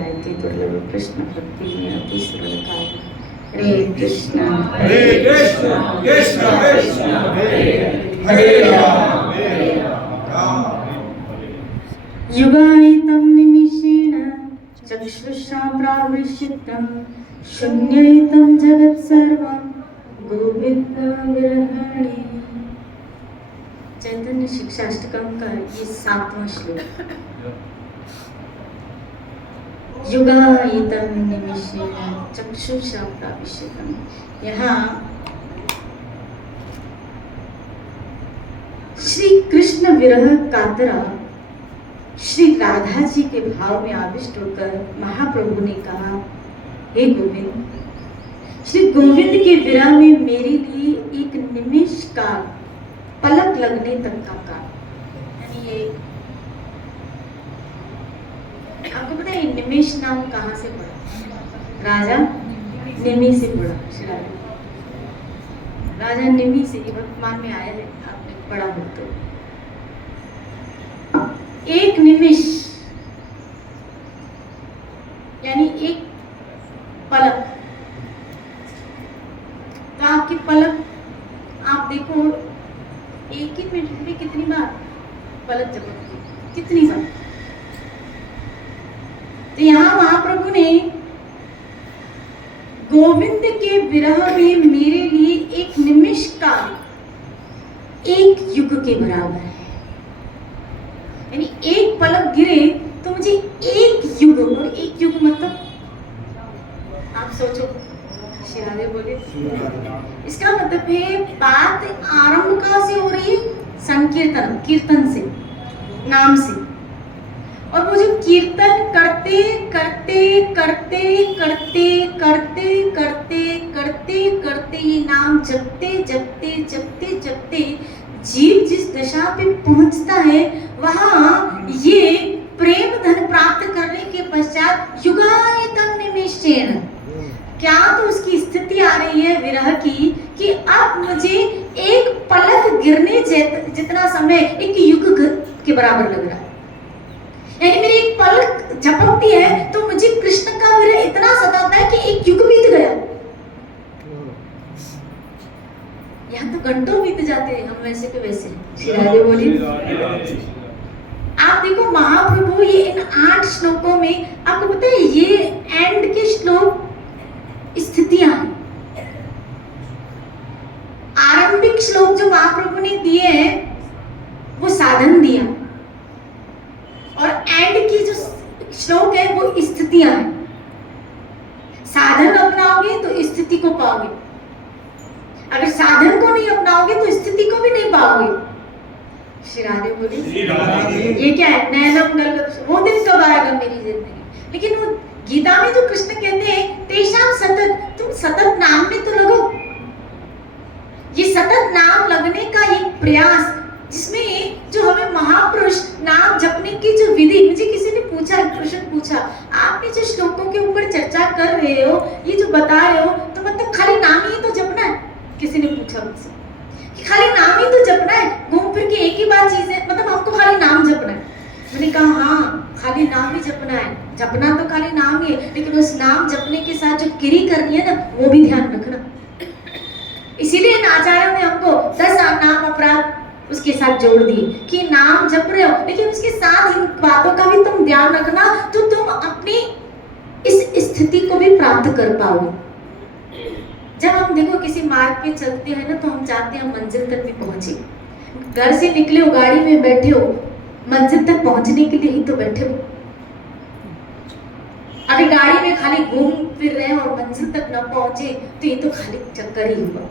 अति दुर्लभ कृष्ण भक्ति में अति सरलकारी। हरे कृष्ण कृष्ण कृष्ण हरे राम राम युगायितं निमिषेण चक्षुषा प्राविशितं शून्ययितं जगत्सर्वं गोविन्दविरहणे। चैतन्य शिक्षाष्टकम का ये 7वां श्लोक। युगायितं निमिषेण चक्षुषा प्राविशितं। यहाँ श्री कृष्ण विरह कातरा श्री राधा जी के भाव में आविष्ट होकर महाप्रभु ने कहा, हे गोविंद, श्री गोविंद के विरह में मेरे लिए एक निमिष का पलक लगने तक का काल। यानी ये आपको पता है निमिष नाम कहाँ से पड़ा? राजा निमि से पड़ा। श्री राजा निमि से ये वर्तमान में आया है, आपने पढ़ा हो तो। एक निमिष यानी एक पलक। तो आपकी पलक आप देखो एक ही मिनट में कितनी बार पलक झपकती, कितनी बार। तो यहाँ महाप्रभु ने गोविंद के विरह में मेरे लिए एक निमिष का एक युग के बराबर है। यानी एक पलक गिरे तो मुझे एक युग, और एक युग मतलब आप सोचो, शिरादे बोले, इसका मतलब है बात आरंभ कहाँ से हो रही है? संकीर्तन, कीर्तन से, नाम से। और वो जो कीर्तन करते करते करते करते करते करते करते करते ये नाम जपते जपते जपते जपते जीव जिस दशा पे पहुंचता है, वहां ये प्रेम धन प्राप्त करने के पश्चात युगायितं निमिषेण, क्या तो उसकी स्थिति आ रही है विरह की कि अब मुझे एक पलक गिरने जितना समय एक युग के बराबर लग रहा है। यानी मेरी एक पलक झपकती है तो मुझे कृष्ण का विरह इतना सताता है कि एक युग बीत गया। यहाँ तो घंटों बीत जाते हैं, हम वैसे के वैसे। श्री बोली, आप देखो महाप्रभु ये इन 8 श्लोकों में, आपको पता है ये एंड के श्लोक स्थितियां हैं। आरंभिक श्लोक जो महाप्रभु ने दिए हैं वो साधन दिया, और एंड की जो श्लोक है वो स्थितियां हैं। साधन अपनाओगे तो स्थिति को पाओगे, अगर साधन को नहीं अपनाओगे तो स्थिति को भी नहीं पाओगे। श्री राधे बोली, ये क्या है? नैनम नल, वो दिन कब आएगा मेरी जिंदगी? लेकिन वो गीता में जो कृष्ण कहते हैं तेषाम सतत, तुम सतत नाम में तो लगो। ये सतत नाम लगने का एक प्रयास, जिसमें जो हमें महापुरुष नाम जपने की जो विधि, मुझे किसी ने पूछा, प्रश्न पूछा, आपने जो श्लोकों के ऊपर चर्चा कर रहे हो, ये जो बता रहे हो, तो मतलब खाली नाम ही तो जपना है? किसी ने पूछा मुझसे कि खाली नाम ही तो जपना है, घूम फिर के एक ही बात चीज है, मतलब हमको खाली नाम जपना है? मैंने कहा हाँ, खाली नाम ही जपना है, जपना तो खाली नाम ही है, लेकिन उस नाम जपने के साथ जो क्रिया करनी है ना, वो भी ध्यान रखना। इसीलिए इन आचार्यों ने हमको 10 नाम अपराध उसके साथ जोड़ दिए कि नाम जप रहे हो, लेकिन उसके साथ इन बातों का भी तुम ध्यान रखना, तो तुम अपनी इस स्थिति को भी प्राप्त कर पाओगे। जब हम देखो किसी मार्ग पे चलते हैं ना, तो हम चाहते हैं मंजिल तक भी पहुंचे। घर से निकले हो, गाड़ी में बैठे हो, मंजिल तक पहुंचने के लिए ही तो बैठे हो। अभी गाड़ी में खाली घूम फिर रहे हो और मंजिल तक न पहुंचे तो ये तो खाली चक्कर ही हुआ।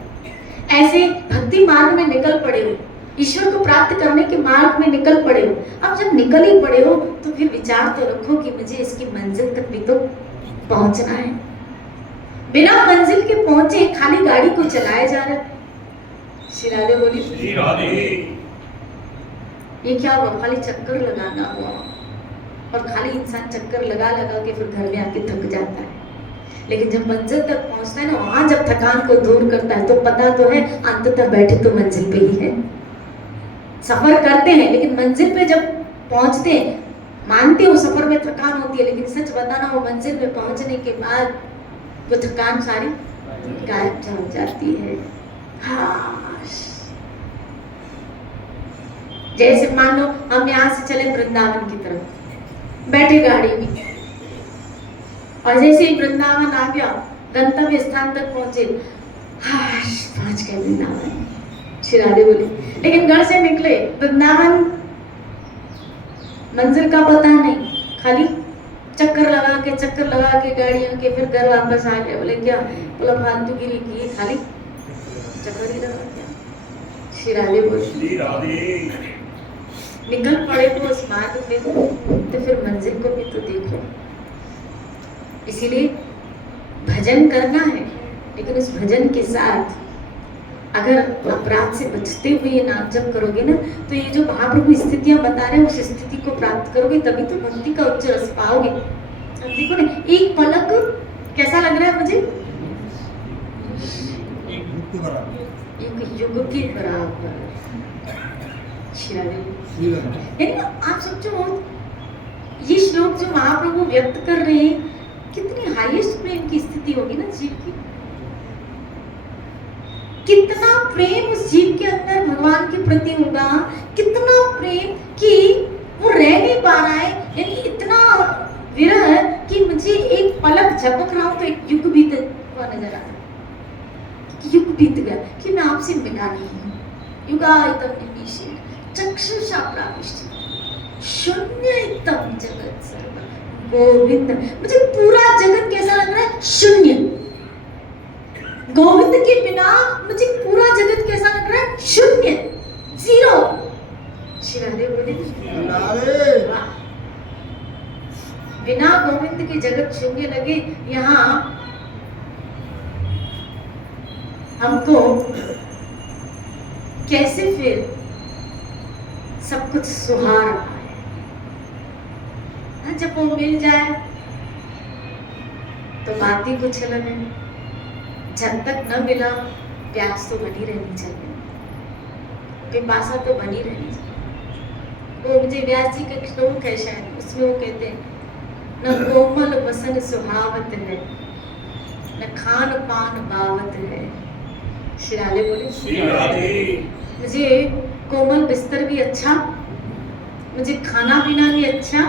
ऐसे भक्ति मार्ग में निकल पड़े हो, ईश्वर को प्राप्त करने के मार्ग में निकल पड़े हो। अब जब निकल ही पड़े हो तो फिर विचार तो रखो कि मुझे इसकी मंजिल तक भी तो पहुंचना है। बिना मंजिल के पहुंचे खाली गाड़ी को चलाया जा रहा है। श्री राधे बोली, श्री राधे। ये क्या हुआ? खाली चक्कर लगाना हुआ, और खाली इंसान चक्कर लगा लगा के फिर घर में आके थक जाता है। लेकिन जब मंजिल तक पहुंचता है ना, वहां जब थकान को दूर करता है तो पता तो है अंततः बैठे तो मंजिल पे ही है। सफर करते हैं लेकिन मंजिल पे जब पहुंचते हैं मानते हो सफर में थकान होती है, लेकिन सच बताना वो मंजिल में पहुंचने के बाद वो थकान सारी गायब हो जाती है। हाँ, जैसे मान लो हम यहाँ से चले वृंदावन की तरफ, बैठे गाड़ी में, और जैसे ही वृंदावन आ गया, गंतव्य स्थान तक पहुंचे, हाँ पहुंच गए वृंदावन, श्री राधे बोले। लेकिन घर से निकले, वृंदावन मंजिल का पता नहीं, खाली चक्कर लगा के गाड़ियों के फिर घर वापस आ गए। बोले क्या? बोला फालतूगिरी की, खाली चक्कर ही लगा गया। श्री राधे बोले निकल पड़े तो उस मार्ग में, तो फिर मंजिल को भी तो देखो। इसीलिए भजन करना है, लेकिन उस भजन के साथ अगर अपराध से बचते हुए ये नाम जप करोगे ना, तो ये जो महाप्रभु स्थितियां बता रहे हैं उस स्थिति को प्राप्त करोगे, तभी तो भक्ति का उच्च रस पाओगे। अब देखो ना, एक पलक कैसा लग रहा है मुझे? एक युग के बराबर। आप सोचो, ये श्लोक जो महाप्रभु व्यक्त कर रहे हैं, कितनी हाईएस्ट प्रेम की स्थिति होगी ना जीव की। कितना प्रेम उस जीव के अंदर भगवान के प्रति होगा, कितना प्रेम कि वो रह नहीं पा रहा है, यानी इतना विरह कि मुझे एक पलक झपक रहा हूं तो एक युग बीत हुआ नजर आता है, युग बीत गया कि मैं आपसे मिला नहीं हूं। युगायतम निमीषेण चक्षुषा प्राविष्ट शून्यतम जगत सर्वं गोविंद। मुझे पूरा जगत कैसा लग रहा है? शून्य। गोविंद के बिना मुझे पूरा जगत कैसा लग रहा है? शून्य, जीरो। श्री राधे बोले वाह, बिना गोविंद के जगत शून्य लगे। यहाँ हमको कैसे फिर सब कुछ सुहा रहा है। जब वो मिल जाए तो बात ही कुछ अलग है। जब तक न मिला, प्यास तो बनी रहनी चाहिए, पिपासा तो बनी रहनी चाहिए। वो मुझे व्यास जी का श्लोक है शायद, उसमें वो कहते हैं, न कोमल वसन सुहावत है, न खान पान बावत है। श्री राधे बोले मुझे कोमल बिस्तर भी अच्छा, मुझे खाना पीना भी अच्छा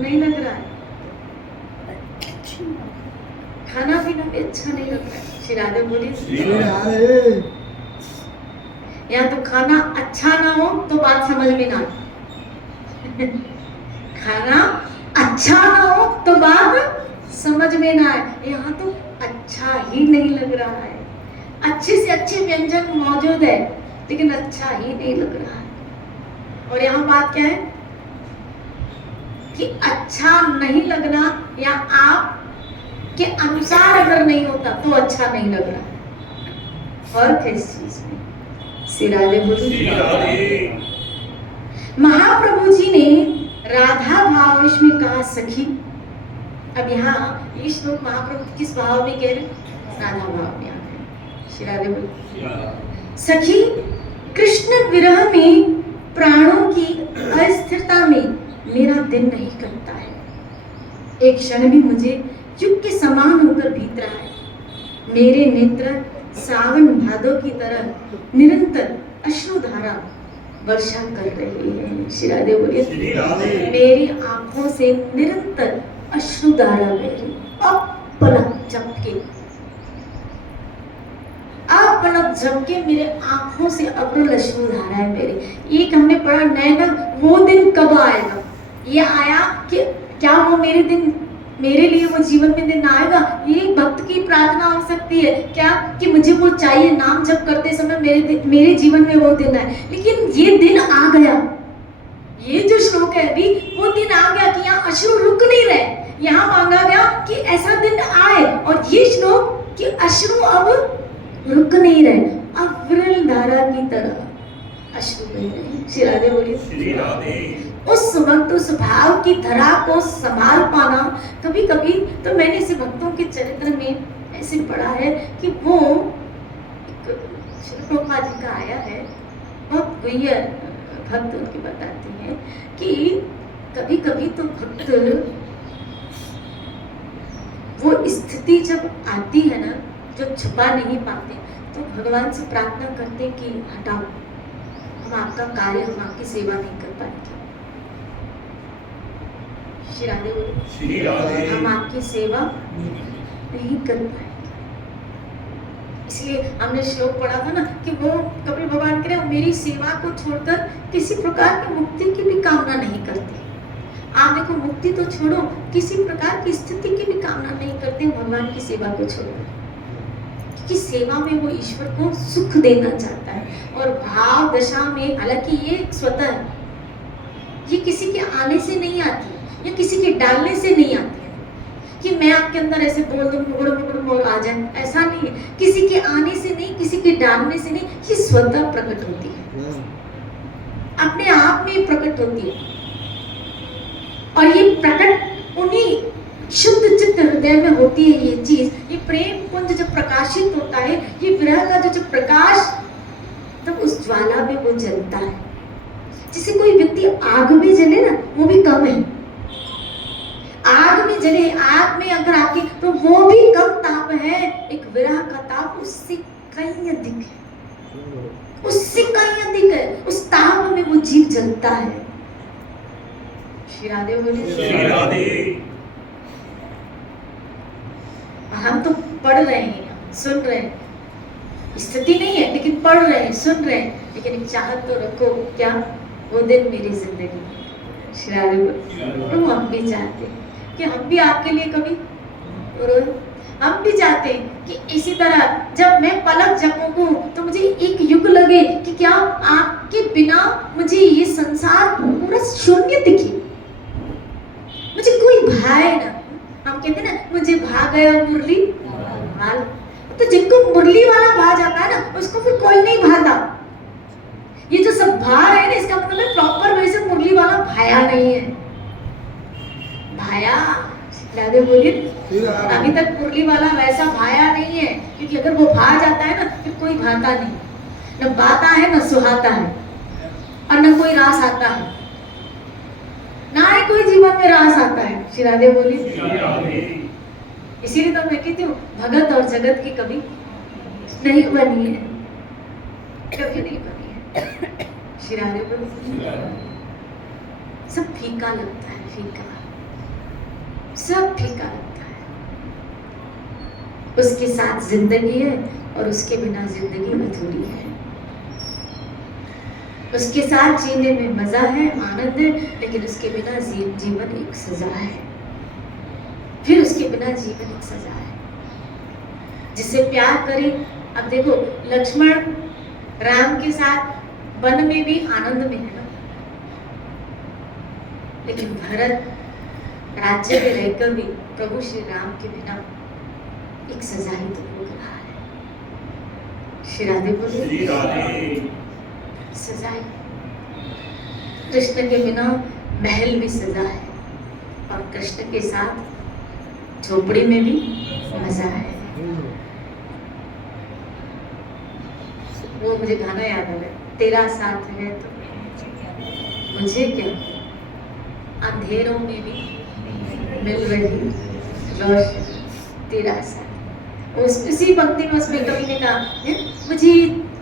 नहीं लग रहा है, खाना पीना भी अच्छा नहीं लग रहा है। श्री राधे बोली या तो खाना अच्छा ना हो तो बात समझ में ना आए, खाना अच्छा ना हो तो बात समझ में ना आए। यहाँ तो अच्छा ही नहीं लग रहा है, अच्छे से अच्छे व्यंजन मौजूद है, लेकिन अच्छा ही नहीं लग रहा है। और यहाँ बात क्या है कि अच्छा नहीं लगना या आप के अनुसार अगर नहीं होता तो अच्छा नहीं लग रहा। और किस चीज में? श्री राधे बोली महाप्रभु जी ने राधा भाव में कहा सखी। अब यहाँ ये श्लोक महाप्रभु किस भाव में कह रहे? राधा भाव में आ गए। श्री राधे बोली सखी, कृष्ण विरह में प्राणों की अस्थिरता में मेरा दिन नहीं कटता है, एक क्षण भी मुझे युग के समान होकर बीत रहा है। मेरे नेत्र सावन भादों की तरह निरंतर अश्रुधारा वर्षा कर रही है। श्री राधे बोलिए मेरी आंखों से निरंतर अश्रुधारा बह रही, अपलक झपके मेरे आंखों से अप्रल अश्रुधारा है मेरे। एक हमने पढ़ा नैना, वो दिन कब आएगा? ये आया कि क्या वो मेरे दिन, मेरे लिए वो जीवन में दिन आएगा? ये भक्त की प्रार्थना हो सकती है क्या कि मुझे वो चाहिए, नाम जप करते समय मेरे जीवन में वो दिन आए। लेकिन ये दिन आ गया, ये जो श्लोक है अभी, वो दिन आ गया कि यहाँ अश्रु रुक नहीं रहे। यहाँ मांगा गया कि ऐसा दिन आए, और ये श्लोक कि अश्रु अब रुक नहीं रहे, अविरल धारा की तरह अश्रु बह रहे। श्री राधे बोलिए उस वक्त उस भाव की धरा को संभाल पाना। कभी कभी तो मैंने ऐसे भक्तों के चरित्र में ऐसे पढ़ा है कि वो श्री प्रभुपाद जी का आया है, बहुत गुह्य भक्त उनके बताते हैं कि कभी कभी तो भक्त वो स्थिति जब आती है ना, जो छुपा नहीं पाते, तो भगवान से प्रार्थना करते कि हटाओ, हम आपका कार्य, हम आपकी सेवा नहीं कर पाएंगे। श्री राधे बोले, श्री राधे। हम आपकी सेवा नहीं कर पाएंगे। इसलिए हमने श्लोक पढ़ा था ना कि वो कपिल भगवान कह रहे मेरी सेवा को छोड़कर किसी प्रकार की मुक्ति की भी कामना नहीं करते। आप देखो, मुक्ति तो छोड़ो, किसी प्रकार की स्थिति की भी कामना नहीं करते भगवान की सेवा को छोड़कर, क्योंकि सेवा में वो ईश्वर को सुख देना चाहता है। और भाव दशा में, हालांकि ये स्वतः है, ये किसी के आने से नहीं आती है, या किसी के डालने से नहीं आती है कि मैं आपके अंदर ऐसे बोल दूं मुगड़ आ जाए, ऐसा नहीं है। किसी के आने से नहीं, किसी के डालने से नहीं, ये स्वतः प्रकट होती है, अपने आप में प्रकट होती है। और ये प्रकट उन्हीं शुद्ध चित्त हृदय में होती है। ये चीज, ये प्रेम पुंज जब प्रकाशित होता है, ये विरह का जो प्रकाश, तब उस ज्वाला में वो जलता है। जैसे कोई व्यक्ति आग में जले ना, वो भी कम है। आग में जले, आग में अगर आके, तो वो भी कम ताप है। एक विरह का ताप उससे कहीं अधिक है, उससे कहीं अधिक है। उस ताप में वो जीव जलता है। श्री राधे बोले, श्री राधे। हम तो पढ़ रहे हैं, सुन रहे हैं, स्थिति नहीं है लेकिन पढ़ रहे हैं, सुन रहे हैं, लेकिन एक चाहत तो रखो, क्या वो दिन मेरी जिंदगी में। श्री राधे बोले, तो हम भी चाहते हैं कि हम भी आपके लिए कभी रोए। हम भी चाहते हैं कि इसी तरह जब मैं पलक झपकूं तो मुझे एक युग लगे कि क्या आपके बिना मुझे ये संसार पूरा शून्य दिखे, मुझे कोई भाए ना। हम कहते हैं ना, मुझे भा गया मुरली वाला, तो जिनको मुरली वाला भा जाता है ना, उसको फिर कोई नहीं भाता। ये जो सब भा रहे हैं ना, इसका मतलब है प्रॉपर वे से मुरली वाला भाया नहीं है। भाया, राधे बोलिए, अभी तक मुरली वाला वैसा भाया नहीं है, क्योंकि अगर वो भा जाता है ना, फिर कोई भाता नहीं, न बाता है न सुहाता है, और न कोई रास आता है, ना ही कोई जीवन में रास आता है। श्री राधे बोलिए। इसीलिए तो मैं कहती हूँ, भगत और जगत की कभी नहीं बनी है, कभी नहीं बनी है। श्री राधे बोलिए। सब फीका लगता है, फीका, सब फीका लगता है। उसके साथ जिंदगी है और उसके बिना जिंदगी अधूरी है। उसके साथ जीने में मजा है, आनंद है, लेकिन उसके बिना जीवन एक सजा है। फिर उसके बिना जीवन एक सजा है। जिससे प्यार करे, अब देखो लक्ष्मण राम के साथ वन में भी आनंद में है ना, लेकिन भरत राज्य में रहकर भी प्रभु श्री राम के बिना एक सजा ही तो भोग रहा है। श्री राधे बोलिए। सजा है। कृष्ण के बिना महल में सजा है, और कृष्ण के साथ झोपड़ी में भी मजा है। वो मुझे गाना याद आ गया, तेरा साथ है तो मुझे क्या, अंधेरों में भी मिल रही रोशनी, तेरा साथ। उसी पंक्ति में उसमें कवि ने कहा है, मुझे,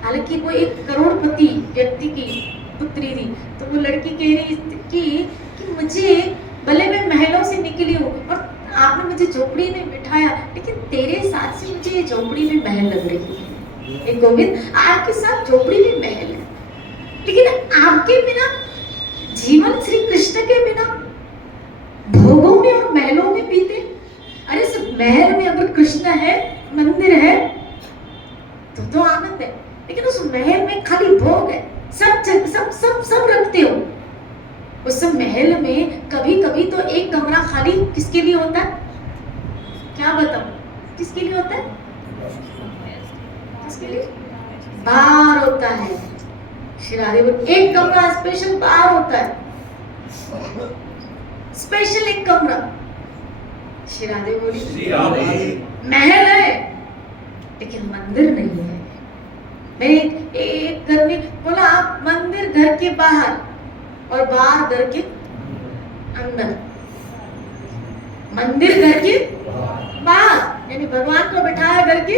हालांकि वो एक करोड़पति व्यक्ति की पुत्री थी, तो वो लड़की कह रही थी कि मुझे भले मैं महलों से निकली हूँ और आपने मुझे झोपड़ी में बिठाया, लेकिन तेरे साथ से मुझे ये झोपड़ी में महल लग रही है। एक गोविंद, आपके साथ झोपड़ी में महल है, लेकिन आपके बिना जीवन श्री कृष्ण के बिना भोगों में और महलों में बीते। अरे सब महल में अगर कृष्ण है, मंदिर है, तो आनंद है, लेकिन उस महल में खाली भोग है, सब सब सब सब रखते हो। उस महल में कभी कभी तो एक कमरा खाली किसके लिए होता है, क्या बताऊं, किसके लिए होता है, किसके लिए, बाहर होता है। श्री राधे बोले, एक कमरा स्पेशल बाहर होता है, स्पेशल एक कमरा। श्री राधे बोली, महल है लेकिन मंदिर नहीं है। मैंने एक घर में बोला, आप मंदिर घर के बाहर और बाहर घर के अंदर, मंदिर घर के बाहर, यानी भगवान को बिठाया घर के,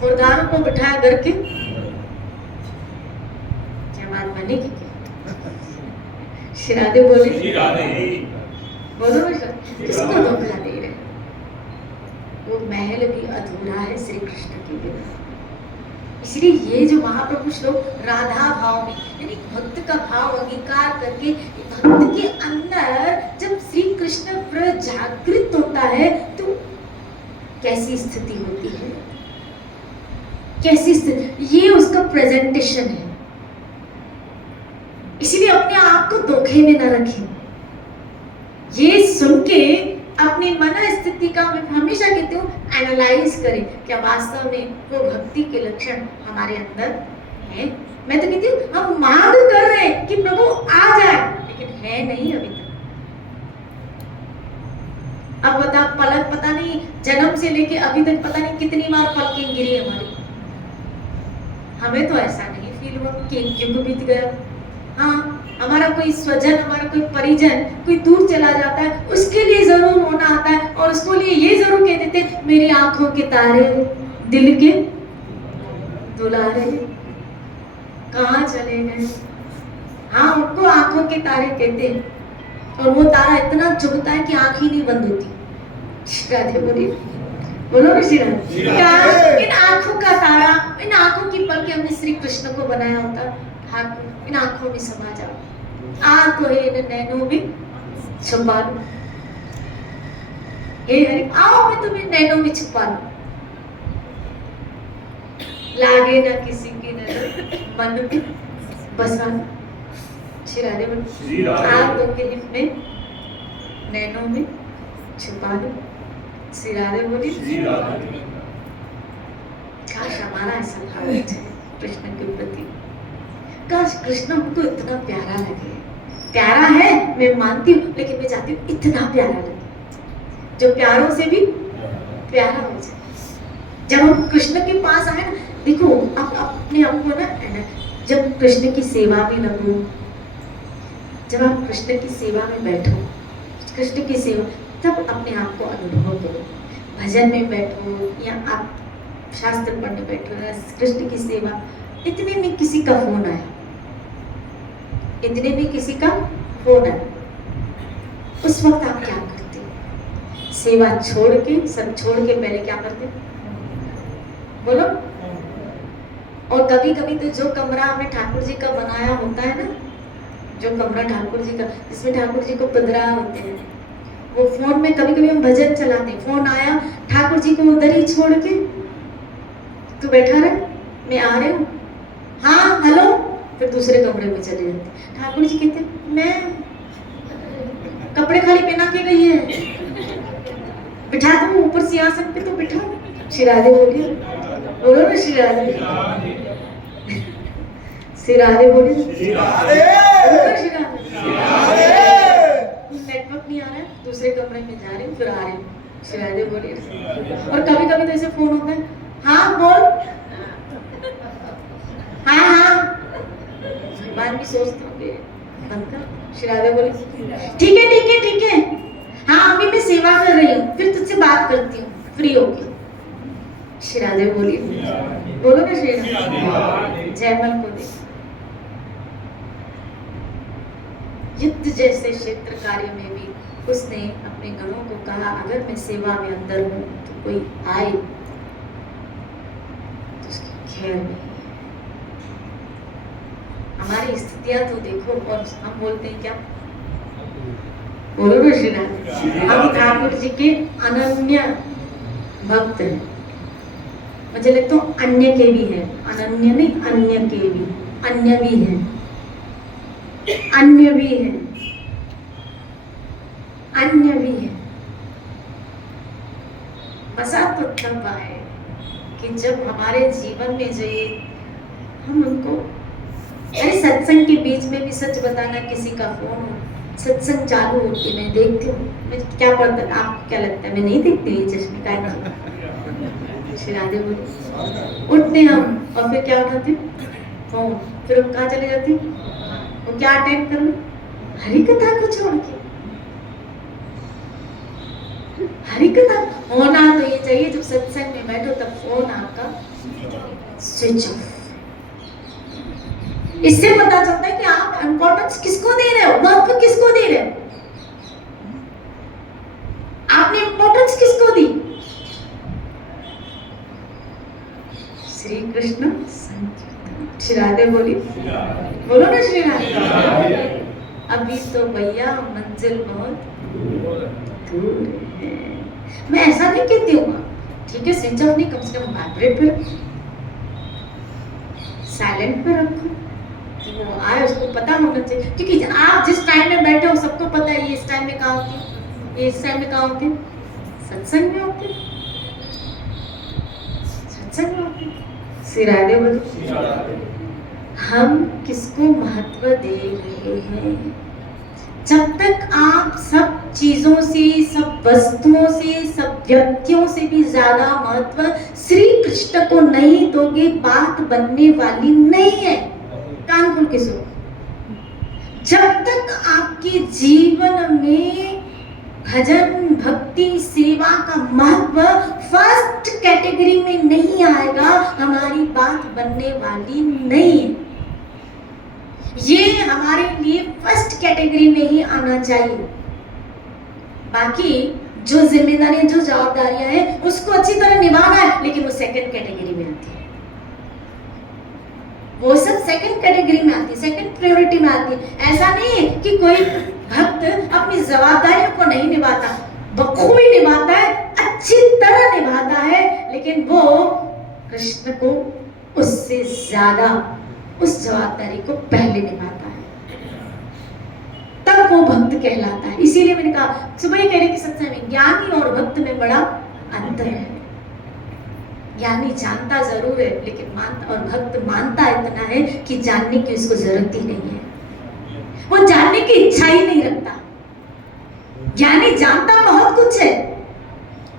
गुरदारों को बिठाया घर के। क्या बात बनेगी क्या? श्री राधे बोले, बोलो बेटा, किसको धोखा दे रहे? वो महल भी अधूरा है श्री कृष्ण के बिना। इसलिए ये जो महाप्रभु श्लोक राधा भाव में, यानी भक्त का भाव अंगीकार करके, भक्त के अंदर जब श्री कृष्ण जागृत होता है तो कैसी स्थिति होती है, कैसी स्थिति, ये उसका प्रेजेंटेशन है। इसलिए अपने आप को धोखे में न रखें। ये सुन के अपनी मन स्थिति का मैं हमेशा कहती हूँ एनालाइज करें, क्या वास्तव में वो भक्ति के लक्षण हमारे अंदर है। मैं तो कहती हूँ हम मांग कर रहे हैं कि प्रभु आ जाए, लेकिन है नहीं अभी तक। अब बता, पलक पता नहीं जन्म से लेके अभी तक पता नहीं कितनी बार पलकें गिरी हमारी, हमें तो ऐसा नहीं फील हुआ कि एक युग बीत गया। हाँ, हमारा कोई स्वजन, हमारा कोई परिजन कोई दूर चला जाता है, उसके लिए जरूर होना आता है, और उसको लिए ये जरूर कह देते हैं, मेरी आंखों के तारे, दिल के दुलारे कहाँ चले गए। हाँ, उनको आंखों के तारे कहते हैं, और वो तारा इतना चुभता है कि आंख ही नहीं बंद होती। राधे बोली, बोलो ना श्री राधे। क्या इन आंखों का तारा, इन आंखों की पलकें हमने श्री कृष्ण को बनाया होता। ठाकुर इन आंखों में समा जाओ, आंख है इन नैनों में छुपा लो, हे हरि आओ मैं तुम्हें नैनों में छुपा लो, लागे ना किसी की नजर मन में बसा लो। श्री राधे बोलो, आंख उनके हिप में नैनों में छुपा लो। श्री राधे बोली, काश हमारा ऐसा भाव है कृष्ण के प्रति, काश कृष्ण हमको इतना प्यारा लगे। प्यारा है मैं मानती हूँ, लेकिन मैं चाहती हूँ इतना प्यारा लगे जो प्यारों से भी प्यारा हो जाए। जब हम कृष्ण के पास आए ना, देखो आप अपने आप को ना, जब कृष्ण की सेवा में लगो, जब आप कृष्ण की सेवा में बैठो, कृष्ण की सेवा, तब अपने आप को अनुभव करो। भजन में बैठो या आप शास्त्र पढ़ने बैठो या कृष्ण की सेवा, इतने में किसी का फोन आया, इतने में किसी का फोन आया, उस वक्त आप क्या करते हो? सेवा छोड़ के, सब छोड़ के पहले क्या करते हो? बोलो। और कभी कभी तो जो कमरा हमें ठाकुर जी का बनाया होता है ना, जो कमरा ठाकुर जी का, जिसमें ठाकुर जी को पधरा होते हैं, वो फोन में कभी कभी हम भजन चलाते हैं, फोन आया ठाकुर जी को उधर ही छोड़ के, तू बैठा रहे, मैं आ रही हूँ, हाँ हेलो, फिर दूसरे कमरे में चले जाते। ठाकुर जी कहते मैं कपड़े खाली पहना के गई है, बिठा दूँ ऊपर सिंहासन पे तो बिठा। श्री राधे बोलिए, बोलो ना श्री राधे, श्री राधे बोलिए, श्री राधे। नेटवर्क नहीं आ रहा है, दूसरे कमरे में जा रही हूँ, फिर आ रही हूँ। श्री राधे बोलिए। और कभी कभी तो ऐसे फोन होता है, हाँ बोल, हाँ हाँ, बाद में सोचता हूँ बंद कर। श्री राधे बोले, ठीक है ठीक है ठीक है, हाँ अभी मैं सेवा कर रही हूँ, फिर तुझसे बात करती हूँ फ्री होके। श्री राधे बोलिए, बोलो ना श्री राधे। जयमल को दे, युद्ध जैसे क्षेत्र कार्य में भी उसने अपने गणों को कहा, अगर मैं सेवा में अंदर हूँ तो कोई आए तो उसकी खैर नहीं। हमारी स्थितियां तो देखो, और हम बोलते हैं क्या, बोलो ना श्री राधे, हम ठाकुर जी के अनन्य भक्त हैं। मुझे लगता है अन्य के भी है, अनन्य नहीं, अन्य के भी, अन्य भी है, अन्य भी है, अन्य भी है। बसा तो तब आए कि जब हमारे जीवन में जो ये हम उनको, अरे सत्संग के बीच में भी सच बताना, किसी का फोन हो, सत्संग चालू होती मैं देखती हूँ, मैं क्या पढ़ता, आपको क्या लगता है मैं नहीं देखती ये चश्मे का? श्री राधे बोले, उठते हम और फिर क्या उठाते फोन, फिर हम कहाँ चले जाते, वो क्या अटेंड कर लो, हरि कथा को छोड़ के। हरि कथा होना तो ये चाहिए, जब सत्संग में बैठो तब फोन आपका स्विच ऑफ। इससे पता चलता है कि आप इंपॉर्टेंस किसको दे रहे हो, महत्व किसको दे रहे हो, आपने इंपॉर्टेंस किसको दी। श्री कृष्ण श्री राधे बोली, बोलो ना श्री राधे। अभी तो भैया मंजिल बहुत दूर है। मैं ऐसा नहीं कहती हूँ, ठीक है स्विच ऑफ नहीं, कम से कम वाइब्रेट पे रखो, साइलेंट पे रखो कि वो आए, उसको पता होना चाहिए। क्योंकि आप जिस टाइम में बैठे हो सबको पता है ये इस टाइम में कहाँ होती है, ये इस टाइम में कहाँ होती है, सत्संग में होती है, सत्संग में होती है। श्री राधे बोलो। हम किसको महत्व दे रहे हैं? जब तक आप सब चीजों से, सब वस्तुओं से, सब व्यक्तियों से भी ज्यादा महत्व श्री कृष्ण को नहीं दोगे, बात बनने वाली नहीं है। कान खोल के सुनो। जब तक आपके जीवन में भजन, भक्ति, सेवा का महत्व फर्स्ट कैटेगरी में नहीं आएगा, हमारी बात बनने वाली नहीं है। ये हमारे लिए फर्स्ट कैटेगरी में ही आना चाहिए। बाकी जो जिम्मेदारी, जो जवाबदारियां हैं उसको अच्छी तरह निभाना है, लेकिन वो सेकंड कैटेगरी में आती है। वो सब सेकंड कैटेगरी में आती है, सेकंड प्रायोरिटी में आती है। ऐसा नहीं है कि कोई भक्त अपनी जवाबदारियों को नहीं निभाता, बखूबी निभाता है, अच्छी तरह निभाता है, लेकिन वो कृष्ण को उससे ज्यादा उस जवाबदारी को पहले निभाता है, तब वो भक्त कहलाता है। इसीलिए मैंने कहा सुबह ये कहने की सत्संग में ज्ञानी और भक्त में बड़ा अंतर है। ज्ञानी जानता जरूर है, लेकिन मानता, और भक्त मानता इतना है कि जानने की उसको जरूरत ही नहीं है, वो जानने की इच्छा ही नहीं रखता। ज्ञानी जानता बहुत कुछ है,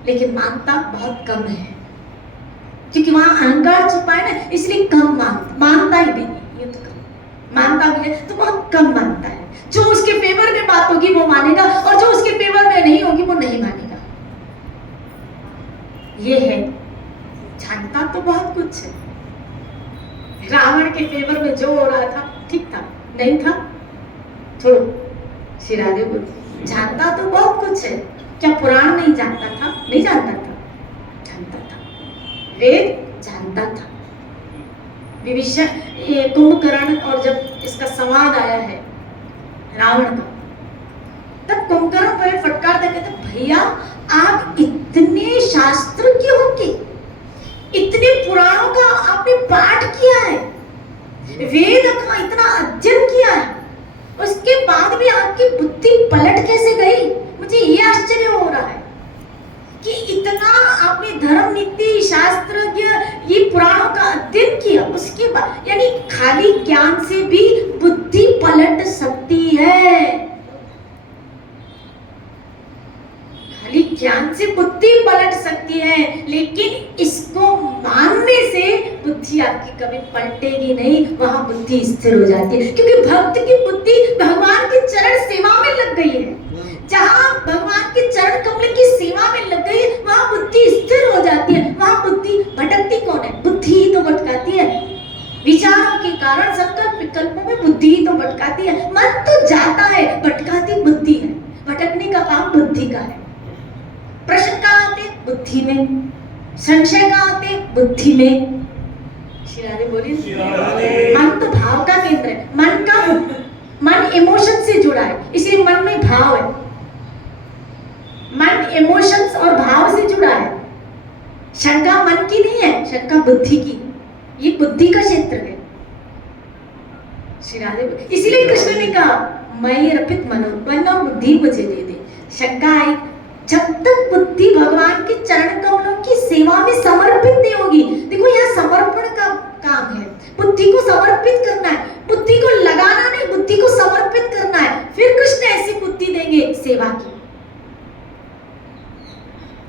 लेकिन मानता बहुत कम है, क्योंकि वहां अहंकार छुपा है ना, इसलिए कम मानता ही भी नहीं। ये तो कम मानता भी है तो बहुत कम मानता है। जो उसके फेवर में बात होगी वो मानेगा, और जो उसके फेवर में नहीं होगी वो नहीं मानेगा। ये है, जानता तो बहुत कुछ है। रावण के फेवर में जो हो रहा था ठीक था, नहीं था छोड़ो। श्री राधे बोली, जानता तो बहुत कुछ है। क्या पुराण नहीं जानता था? नहीं जानता था, जानता था। वेद जानता था। विभीषण, ये कुंभकर्ण, और जब इसका संवाद आया है रावण का, तब कुंभकर्ण पहले फटकार देते थे, भैया आप इतने शास्त्रज्ञ हो के, इतने पुराणों का आपने पाठ किया है, वेद का इतना अध्ययन किया है, उसके बाद भी आपकी बुद्धि पलट कैसे गई? मुझे ये आश्चर्य हो रहा है कि इतना आपने धर्म, नीति, शास्त्रज्ञ, ये पुराणों का अध्ययन किया, उसके बाद यानी खाली ज्ञान से भी बुद्धि पलट सकती है। खाली ज्ञान से बुद्धि पलट सकती है, लेकिन इसको मानने से बुद्धि आपकी कभी पलटेगी नहीं, वहां बुद्धि स्थिर हो जाती है। क्योंकि भक्त की बुद्धि भगवान की चरण सेवा में लग गई है। जहां भगवान के चरण कमल की सेवा में लग गई, वहां बुद्धि स्थिर हो जाती है। वहां बुद्धि भटकती कौन है? बुद्धि ही तो भटकाती है। विचारों के कारण, संकल्प विकल्पों में बुद्धि ही तो भटकाती है। मन तो जाता है, भटकाती बुद्धि है। भटकने का काम बुद्धि का है। प्रश्न कहाँ आते? बुद्धि में। संशय कहाँ आते? बुद्धि में। श्री राधे बोली, मन तो भाव का केंद्र है। मन इमोशन से जुड़ा है, इसलिए मन में भाव है। मन इमोशंस और भाव से जुड़ा है। शंका मन की नहीं है, शंका बुद्धि की। ये बुद्धि का क्षेत्र है। श्री राधे, इसीलिए कृष्ण ने कहा मयि अर्पित मनो बुद्धि मुझे दे दे। शंका आई, जब तक बुद्धि भगवान के चरण कमलों की सेवा में समर्पित नहीं होगी। देखो यहाँ समर्पण का काम है, बुद्धि को समर्पित करना है, बुद्धि को लगाना नहीं, बुद्धि को समर्पित करना है। फिर कृष्ण ऐसी बुद्धि देंगे सेवा की।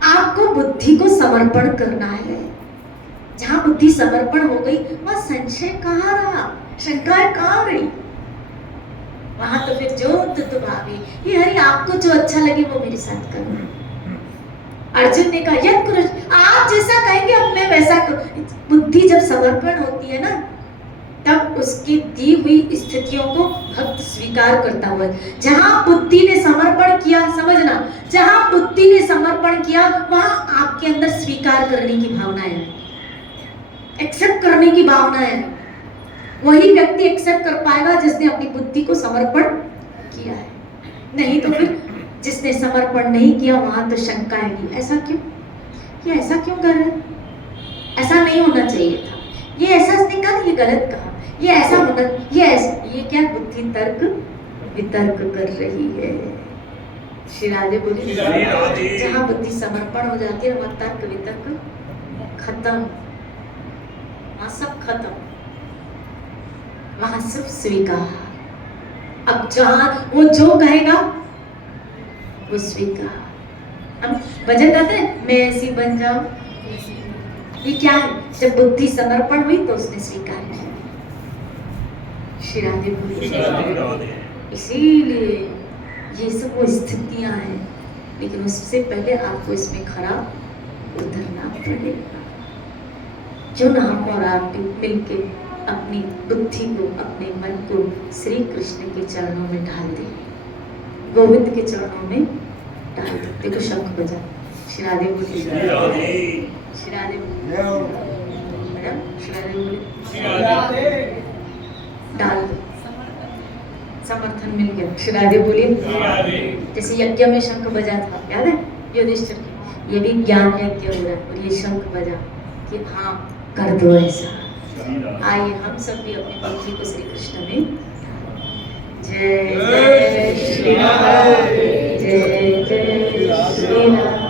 आपको बुद्धि को समर्पण करना है। जहां बुद्धि समर्पण हो गई, वहां संशय कहाँ रहा, शंकाएं कहाँ रही? वहां तो फिर जो तुत भावी, ये हरि आपको जो अच्छा लगे वो मेरे साथ करो। अर्जुन ने कहा यद करो, आप जैसा कहेंगे अब मैं वैसा करूं। बुद्धि जब समर्पण होती है ना, तब उसकी दी हुई स्थितियों को भक्त स्वीकार करता हुआ। जहां बुद्धि ने समर्पण किया, समझना, जहां बुद्धि ने समर्पण किया वहां आपके अंदर स्वीकार करने की भावना है, एक्सेप्ट करने की भावना है। वही व्यक्ति एक्सेप्ट कर पाएगा जिसने अपनी बुद्धि को समर्पण किया है। नहीं तो फिर जिसने समर्पण नहीं किया वहां तो शंका आएगी, ऐसा क्यों, ये ऐसा क्यों कर रहे हैं, ऐसा नहीं होना चाहिए था, ये ऐसा इसने कहा, ये गलत कहा, ये ऐसा होना, ये ऐसा, ये क्या बुद्धि तर्क वितर्क कर रही है। श्री राधे बोली, जहाँ बुद्धि समर्पण हो जाती है वहाँ तर्क वितर्क खत्म, वहाँ सब खत्म, वहाँ सब स्वीकार। अब जहाँ वो जो कहेगा वो स्वीकार। हम भजन गाते हैं, मैं ऐसी बन जाऊं, ये क्या है, जब बुद्धि समर्पण हुई तो उसने स्वीकार किया। श्री राधे बोली, इसीलिए ये सब वो स्थितियां हैं, लेकिन उससे पहले आपको इसमें खरा उतरना पड़ेगा। क्यों ना हम और आप भी मिलके अपनी बुद्धि को, अपने मन को श्री कृष्ण के चरणों में ढाल दें, गोविंद के चरणों में डाल दे। देखो शंख बजा, श्री राधे बोली, श्री राधे मैडम, श्री राधे बोली, डाल दो, समर्थन मिल गया। श्री राधे बोलिए। जैसे यज्ञ में शंख बजा था, याद है युधिष्ठिर की, ये भी ज्ञान यज्ञ हो रहा है और ये शंख बजा कि हाँ कर दो ऐसा। आइए हम सब भी अपनी बुद्धि को श्री कृष्ण में, जय जय श्री राधे, जय जय श्री राधे।